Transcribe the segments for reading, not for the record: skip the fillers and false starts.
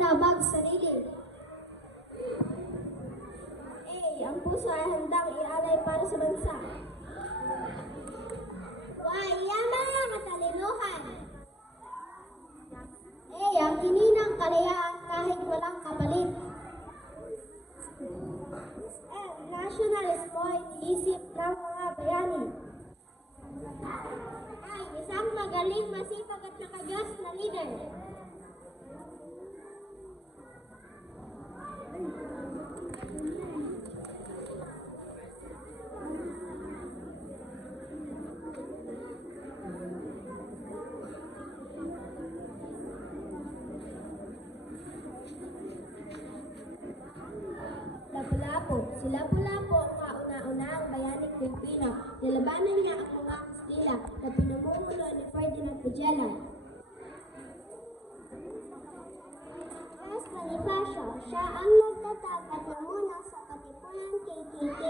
ipakinabang sarili. A. Ang puso ay handang ialay para sa bansa. Y. Yaman ang katalinuhan. A. Ang hininang kalayaan kahit walang kapalit. M. Nationalismo ay iniisip ng mga bayani. Ay, isang magaling, masipag at nakadiyos na leader. Lapu-Lapu. Si Lapu-Lapu ang kauna-unahang bayaning Pilipino. Nilabanan niya ang mga Kastila na pinamumuno ni Ferdinand Magellan. Tres Bonifacio. Siya ang nagtatag at namuna sa katipunan KKK.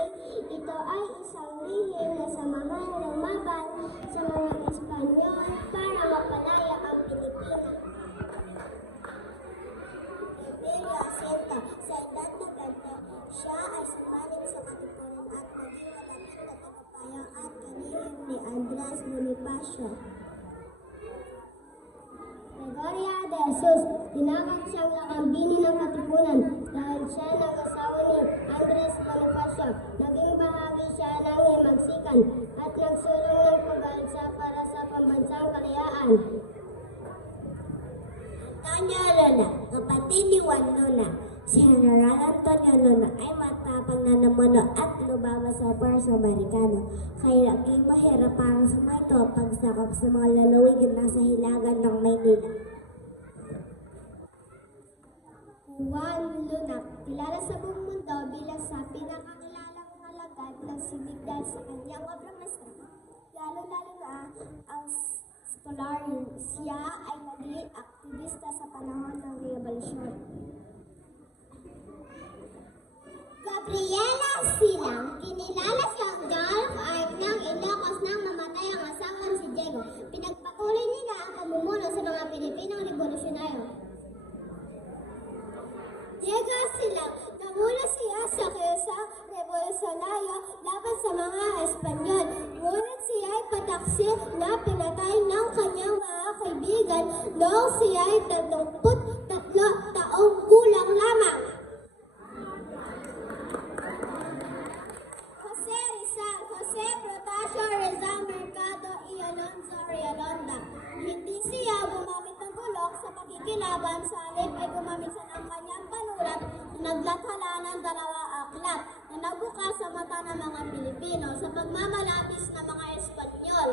Ito ay isang lihim na samahan lumaban sa mga Espanyol para mapalaya ang Pilipinas. Emilio Jacinto. Sa edad na ganito, siya ay sumalim sa katipunan at naging malapit na tagapayo at kalihim ni Andres Bonifacio. Gregoria de Jesus. Tinakot siyang lakambini ng katipunan dahil siya nag-asawa ni Andres Bonifacio. Naging bahagi siya ng himagsikan at nagsulong ng pag-alsa para sa pambansang kalayaan. Antonio Luna, kapatid ni Juan Luna. Si General Antonio Luna ay matapang na namuno at lumabas sa Puerto Amerikano. Kaya naging mahirap para sa mga ito pagsakop sa mga lalawigan na sa hilagan ng Maynila. Juan Luna, kilala sa buong mundo bilang sa pinakakilalang alagad ng siligdan sa kanyang obrang master. Lalo-lalo na ang Polarium. Siya ay naging aktivista sa panahon ng Revolusyon. Gabriela Silang, kinilala siyang Joan of Arc ng Ilocos nang mamatay ang asawang si Diego. Pinagpatuloy nila ang pamumuno sa mga Pilipinong revolusyonaryo. Diego Silang, namula siya sa kisang revolusyonaryo laban sa mga Espanyol. Ngunit siya ay pataksi na pinatay ng kanyang mga kaibigan noong siya ay 33 taong gulang lamang. Jose Rizal, Jose Protasio Rizal Mercado y Alonzo Realonda. Hindi siya gumamit ng gulok sa pakikilaban, sa halip ay gumamit siya ng kanyang panulat na naglathala ng 2 aklat na nagbukas sa mata ng mga Pilipino sa pagmamalabis ng mga Espanyol.